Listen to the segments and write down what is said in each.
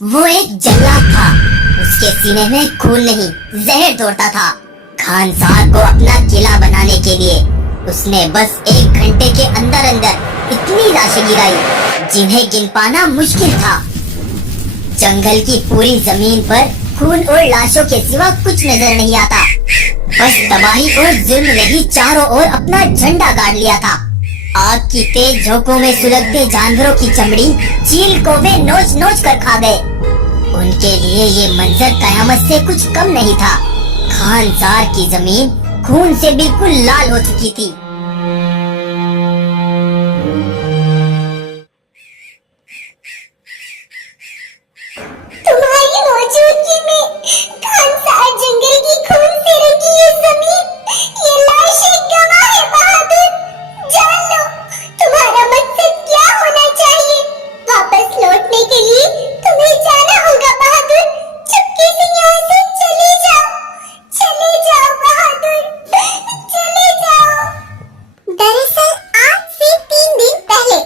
वो एक जल्लाद था। उसके सीने में खून नहीं, जहर दौड़ता था। खानसार को अपना किला बनाने के लिए उसने बस 1 घंटे के अंदर अंदर इतनी लाशें गिराई जिन्हें गिन पाना मुश्किल था। जंगल की पूरी जमीन पर खून और लाशों के सिवा कुछ नजर नहीं आता। बस तबाही और जुल्म ने ही चारों ओर अपना झंडा गाड़ लिया था। आग की तेज झोंकों में सुलगते जानवरों की चमड़ी चील कौवे नोच नोच कर खा गए। उनके लिए ये मंजर कयामत से कुछ कम नहीं था। खानसार की जमीन खून से बिल्कुल लाल हो चुकी थी। तुम्हारी मौजूदगी में खानसार जंगल की खून से रंगी ये जमीन, ये लाशें गवाह है बहादुर। जान लो तुम्हारा मकसद क्या होना चाहिए। वापस लौटने के लिए तुम्हें जाना होगा बहादुर। चुपके से यहाँ से चले जाओ बहादुर, चले जाओ। दरअसल आज से 3 दिन पहले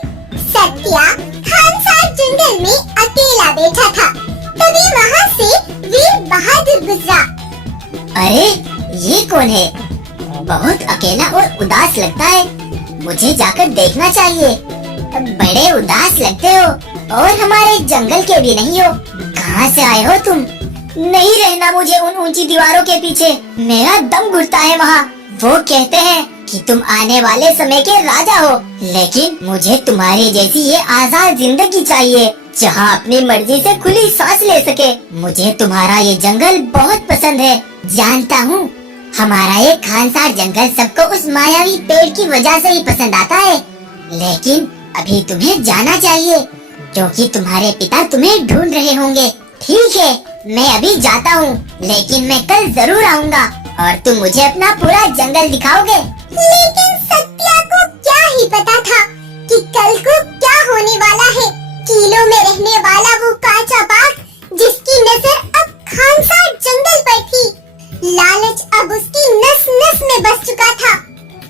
सत्या खानसार जंगल में अकेला बैठा था। तभी वहाँ से वीर बहादुर गुजरा। अरे ये कौन है? बहुत अकेला और उदास लगता है। मुझे जाकर देखना चाहिए। बड़े उदास लगते हो और हमारे जंगल के भी नहीं हो। कहाँ से आए हो तुम? नहीं रहना मुझे उन ऊंची दीवारों के पीछे। मेरा दम घुटता है वहाँ। वो कहते हैं कि तुम आने वाले समय के राजा हो, लेकिन मुझे तुम्हारी जैसी ये आजाद जिंदगी चाहिए जहाँ अपनी मर्जी से खुली सांस ले सके। मुझे तुम्हारा ये जंगल बहुत पसंद है। जानता हूँ हमारा ये खानसार जंगल सबको उस मायावी पेड़ की वजह से ही पसंद आता है, लेकिन अभी तुम्हें जाना चाहिए क्योंकि तुम्हारे पिता तुम्हें ढूंढ रहे होंगे। ठीक है, मैं अभी जाता हूँ, लेकिन मैं कल जरूर आऊँगा और तुम मुझे अपना पूरा जंगल दिखाओगे। लेकिन सत्या को क्या ही पता था कि कल को क्या होने वाला है। किलों में रहने वाला वो काचा बाघ जिसकी नजर अब खानसार जंगल पर थी, लालच अब उसकी नस नस में बस चुका था।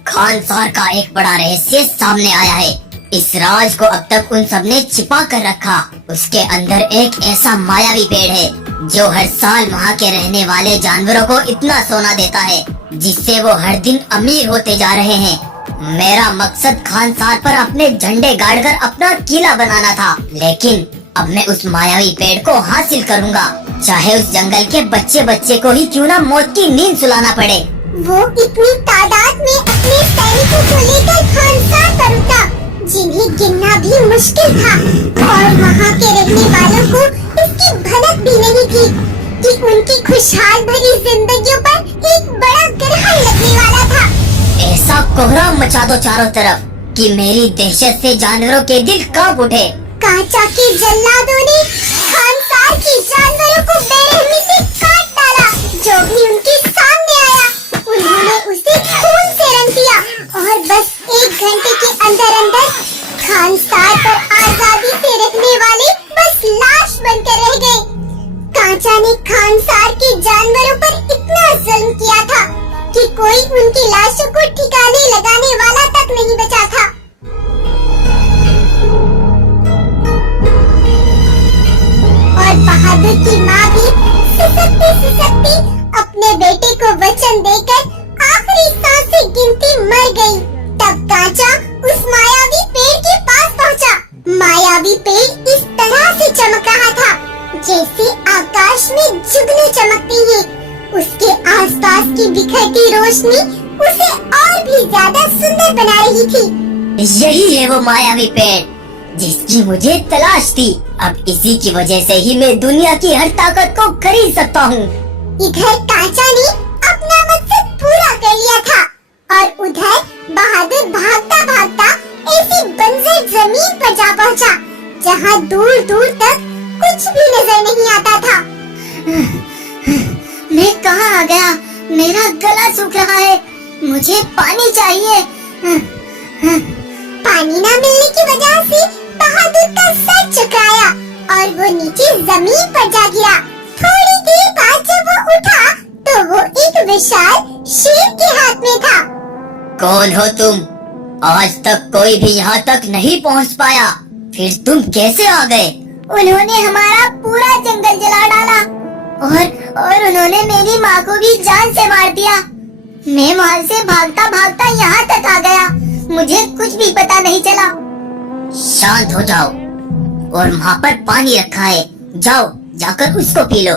खानसार का एक बड़ा रहस्य सामने आया है। इस राज को अब तक उन सब ने छिपा कर रखा। उसके अंदर एक ऐसा मायावी पेड़ है जो हर साल वहाँ के रहने वाले जानवरों को इतना सोना देता है जिससे वो हर दिन अमीर होते जा रहे हैं। मेरा मकसद खानसार पर अपने झंडे गाड़कर अपना किला बनाना था, लेकिन अब मैं उस मायावी पेड़ को हासिल करूँगा, चाहे उस जंगल के बच्चे बच्चे को ही क्यों ना मौत की नींद सुलाना पड़े। वो इतनी तादाद में अपने सैनिकों को लेकर खानसार पर उतरा जिन्हें गिनना भी मुश्किल था, और वहाँ के रहने वालों को इसकी भनक भी नहीं थी कि उनकी खुशहाल भरी जिंदगियों पर एक बड़ा ग्रहण लगने वाला था। ऐसा कोहराम मचा दो चारों तरफ कि मेरी दहशत से जानवरों के दिल कांप उठे। कांचा के जल्लादों ने खानसार के जानवरों को बेरहमी से काट डाला। जो भी उनके सामने आया उन्होंने उसे खून से रंग दिया और बस 1 घंटे के अंदर अंदर खानसार पर आजादी से रहने वाले बस लाश बनकर रह गए। कांचा ने खानसार के जानवरों पर इतना जुल्म किया था कि कोई उनकी लाशों को ठिकाने लगाने वाला तक नहीं बचा था। और बहादुर की माँ भी सिसकती अपने बेटे को वचन देकर आखिरी सांसें गिनती मर गई। तब कांचा उस मायावी पेड़ के पास पहुँचा। मायावी पेड़ इस तरह से चमक रहा था जैसे आकाश में जुगनू चमकती है। उसके आसपास की बिखरती रोशनी उसे और भी ज्यादा सुंदर बना रही थी। यही है वो मायावी पेड़ जिसकी मुझे तलाश थी। अब इसी की वजह से ही मैं दुनिया की हर ताकत को खरीद सकता हूँ। इधर कांचा ने अपना मकसद पूरा कर लिया था और उधर बहादुर भागता भागता ऐसी बंजर जमीन पर जा पहुँचा जहाँ दूर दूर तक कुछ भी नजर नहीं आता था। मैं कहाँ आ गया? मेरा गला सूख रहा है। मुझे पानी चाहिए। पानी न मिलने की वजह से बहादुर का सर चकराया और वो नीचे जमीन पर जा गिरा। थोड़ी देर बाद जब वो उठा तो वो एक विशाल शेर के हाथ में था। कौन हो तुम? आज तक कोई भी यहाँ तक नहीं पहुँच पाया, फिर तुम कैसे आ गए? उन्होंने हमारा पूरा माँ को भी जान से मार दिया। मैं महल से भागता भागता यहाँ तक आ गया, मुझे कुछ भी पता नहीं चला। शांत हो जाओ, और वहाँ पर पानी रखा है, जाओ जाकर उसको पी लो।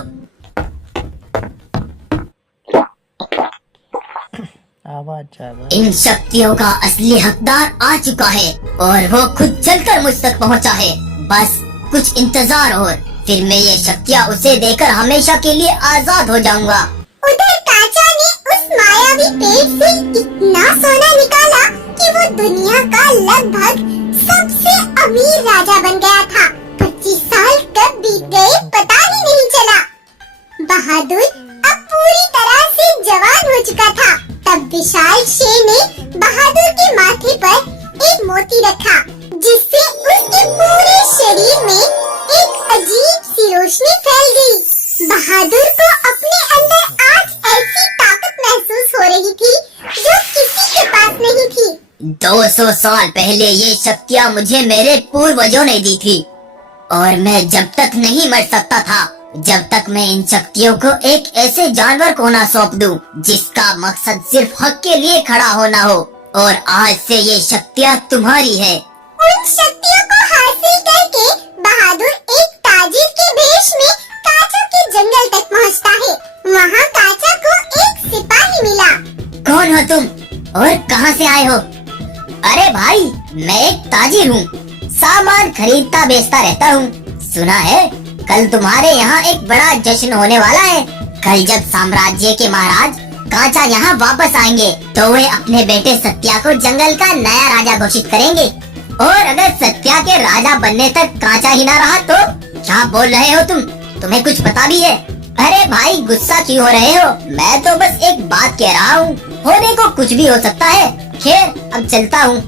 इन शक्तियों का असली हकदार आ चुका है और वो खुद चलकर मुझ तक पहुँचा है। बस कुछ इंतजार और फिर मैं ये शक्तियाँ उसे देकर हमेशा के लिए आजाद हो जाऊंगा। उधर काचा ने उस मायावी पेट से इतना सोना निकाला कि वो दुनिया का लगभग सबसे अमीर राजा बन गया था। 25 साल कब बीत गए पता ही नहीं चला। बहादुर अब पूरी तरह से जवान हो चुका था। तब विशाल शेर ने बहादुर के माथे पर एक मोती रखा, जिससे उसके पूरे शरीर में एक अजीब सी रोशनी फैल गई। बहादुर को अपने अंदर आज ऐसी ताकत महसूस हो रही थी जो किसी के पास नहीं थी। 200 साल पहले ये शक्तियाँ मुझे मेरे पूर्वजों ने दी थी और मैं जब तक नहीं मर सकता था जब तक मैं इन शक्तियों को एक ऐसे जानवर को ना सौंप दूं जिसका मकसद सिर्फ हक के लिए खड़ा होना हो। और आज से ये शक्तियाँ तुम्हारी है। उन शक्तियों को हासिल करके बहादुर एक ताजिर के भेष में काचा के जंगल तक पहुंचता है। वहाँ काचा को एक सिपाही मिला। कौन हो तुम और कहाँ से आए हो? अरे भाई, मैं एक ताजिर हूँ, सामान खरीदता बेचता रहता हूँ। सुना है कल तुम्हारे यहाँ एक बड़ा जश्न होने वाला है। कल जब साम्राज्य के महाराज काचा यहाँ वापस आएंगे तो वे अपने बेटे सत्या को जंगल का नया राजा घोषित करेंगे। और अगर सत्या के राजा बनने तक काचा ही ना रहा तो क्या बोल रहे हो तुम? तुम्हें कुछ पता भी है? अरे भाई, गुस्सा क्यों हो रहे हो? मैं तो बस एक बात कह रहा हूँ, होने को कुछ भी हो सकता है। खैर अब चलता हूँ।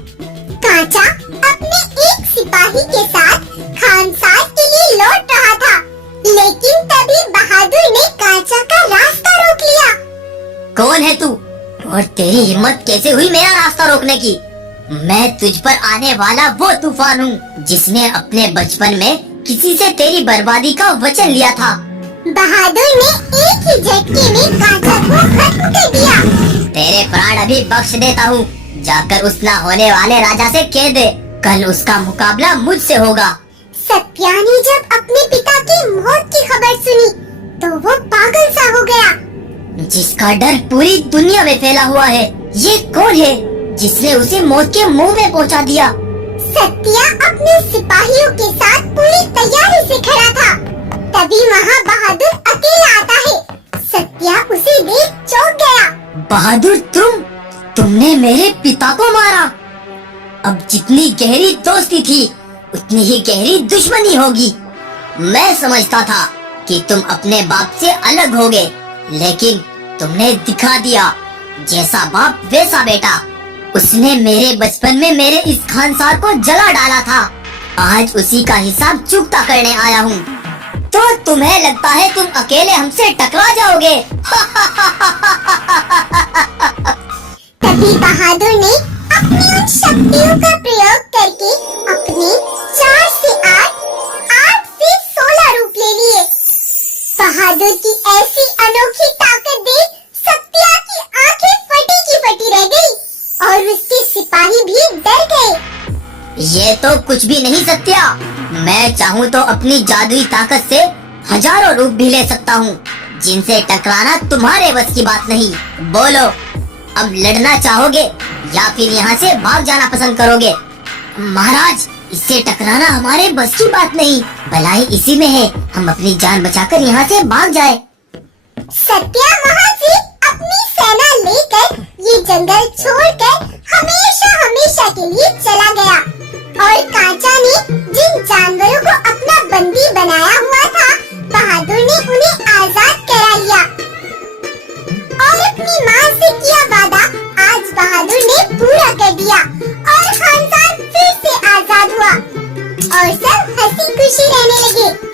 काचा अपने एक सिपाही के साथ खानसार के लिए लौट रहा था, लेकिन तभी बहादुर ने काचा का रास्ता रोक लिया। कौन है तू और तेरी हिम्मत कैसे हुई मेरा रास्ता रोकने की? मैं तुझ पर आने वाला वो तूफान हूँ जिसने अपने बचपन में किसी से तेरी बर्बादी का वचन लिया था। बहादुर ने एक ही झटके में काचा को खत्म कर दिया। तेरे प्राण अभी बख्श देता हूँ, जाकर उस ना होने वाले राजा से कह दे कल उसका मुकाबला मुझसे होगा। सत्या ने जब अपने पिता की मौत की खबर सुनी तो वो पागल सा हो गया। जिसका डर पूरी दुनिया में फैला हुआ है, ये कौन है जिसने उसे मौत के मुंह में पहुंचा दिया? सत्या अपने सिपाहियों के साथ पूरी तैयारी से खड़ा था। तभी वहाँ बहादुर अकेला आता है। सत्या उसे देख चौंक गया। बहादुर, तुमने मेरे पिता को मारा। अब जितनी गहरी दोस्ती थी उतनी ही गहरी दुश्मनी होगी। मैं समझता था कि तुम अपने बाप से अलग होगे, लेकिन तुमने दिखा दिया जैसा बाप वैसा बेटा। उसने मेरे बचपन में मेरे इस खानसार को जला डाला था। आज उसी का हिसाब चुकता करने आया हूँ। तो तुम्हें लगता है तुम अकेले हमसे टकरा जाओगे? तभी बहादुर ने अपनी उन शक्तियों का प्रयोग करके अपने 4 से 8, 8 से 16 रूप ले लिए। बहादुर की ऐसी अनोखी ताकत देख सत्या की आंखें फटी की फटी रह गई और उसके सिपाही भी डर गए। ये तो कुछ भी नहीं सत्या। मैं चाहूँ तो अपनी जादुई ताकत से हजारों रूप भी ले सकता हूँ, जिनसे टकराना तुम्हारे बस की बात नहीं। बोलो, अब लड़ना चाहोगे या फिर यहाँ से भाग जाना पसंद करोगे? महाराज, इससे टकराना हमारे बस की बात नहीं। भलाई इसी में है, हम अपनी जान बचाकर यहाँ से भाग जाए। सत्या वहाँ से अपनी सेना लेकर ये जंगल छोड़कर हमेशा हमेशा के लिए चला गया और काचा ने जिन जानवरों को अपना बंदी बनाया हुआ था, बहादुर ने उन्हें आजाद करा लिया और अपनी माँ से किया वादा आज बहादुर ने पूरा कर दिया और खानसार फिर से आजाद हुआ और सब हंसी खुशी रहने लगे।